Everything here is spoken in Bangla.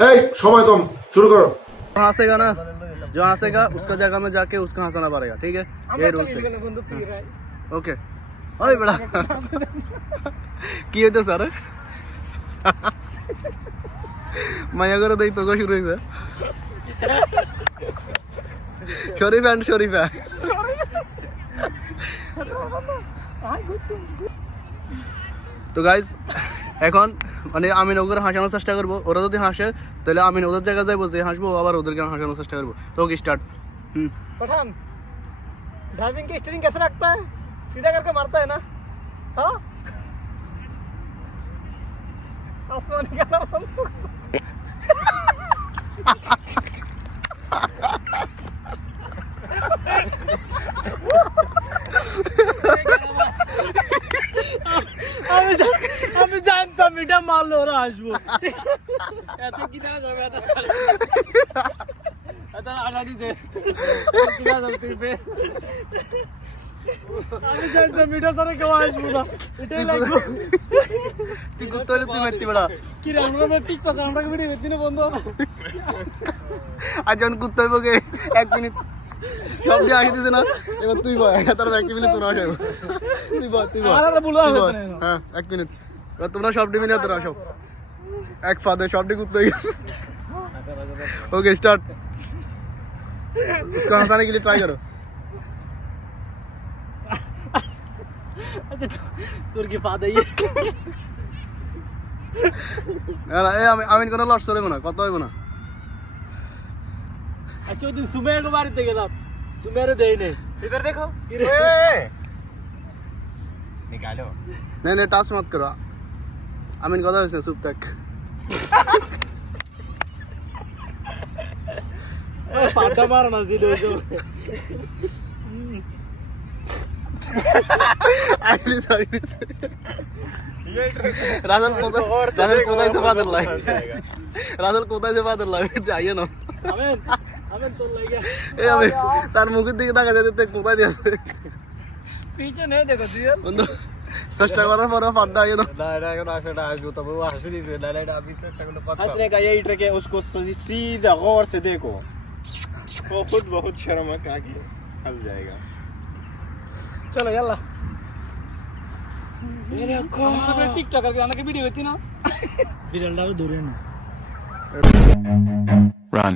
এই সময় কম শুরু করো हंसेगा ना जो हंसेगा उसका जगह में जाके उसका हंसाना पड़ेगा ठीक है ये रूल है ওকে ওই বেড়া কি হইতো স্যার মায়া করে দেই তোকে শুরু হয়েছে শরীফ অ্যান্ড শরীফা তো গাইজ এখন মানে আমি ওদের হাসানোর চেষ্টা করবো ওরা যদি হাসে তাহলে আমি ওদের জায়গায় যাই বসে হাসবো আবার ওদেরকে হাসানোর চেষ্টা করবো তো ওকে স্টার্ট হুম पठान ड्राइविंग की स्टीयरिंग कैसे रखता है सीधा करके मारता है ना हाँ आसमानी गाना আমি জানতাম এটা মারলো ওরা আসব। এত কিনা যাবে? এত এত আটা দিতে। কিনা যাবে তুই আমি জানতাম এটা সারা কেউ আসব না। এটাই লাগবে। তুই করতে হলে তুই মারতি বেড়া। কি রে আমরা টিকটক আমরা ভিডিও দেখছি না বন্ধু? আর যখন করতে হইব এক মিনিট। সব যে আসিতেছে না এবার তুই বয় তার এক মিনিট তোরা আসবে তুই বয় তুই বয় আর আর বলবা তুই বয়। হবে না। হ্যাঁ এক মিনিট এবার তোমরা সব মিলে তোরা আসো এক ফাদে সবটি করতে হয়ে গেছে ओके स्टार्ट उसको हंसाने के लिए ट्राई करो তোর কি পা দেই না না এ আমি আমি কোনো লস চলবে না কত হইব না আচ্ছা ওই দিন সুমের বাড়িতে গেলাম সুমেরে দেই নেই इधर देखो কিরে? निकालो नहीं नहीं टास्क मत करो আমিন কথা হয়েছে চুপ থাক পাটা মার না ছিল ওই সময়। আইলি সরি রাজল কোথায় রাজল কোথায় সে বাদল লাই রাজল কোথায় সে বাদল লাই যাইয়ে না আমেন আমেন তোর লাগিয়া এই আমি তার মুখের দিকে তাকা যেতে কোথায় দিয়েছে পিছে নেই দেখো দিও বন্ধু চেষ্টা করার পরে ফাড্ডা আইয়ে না না এটা এখন আসাটা আসবো তবে ও হাসি দিছে না এটা আমি চেষ্টা করলে পারতাম हंसने का यही ट्रिक है उसको सी- सीधा गौर से देखो वो खुद बहुत शर्म का के हंस जाएगा চলো ইয়াল্লা আমরা টিকটক করকে অনেকে ভিডিও হইতি না বিড়ালটাও দূরে না Run.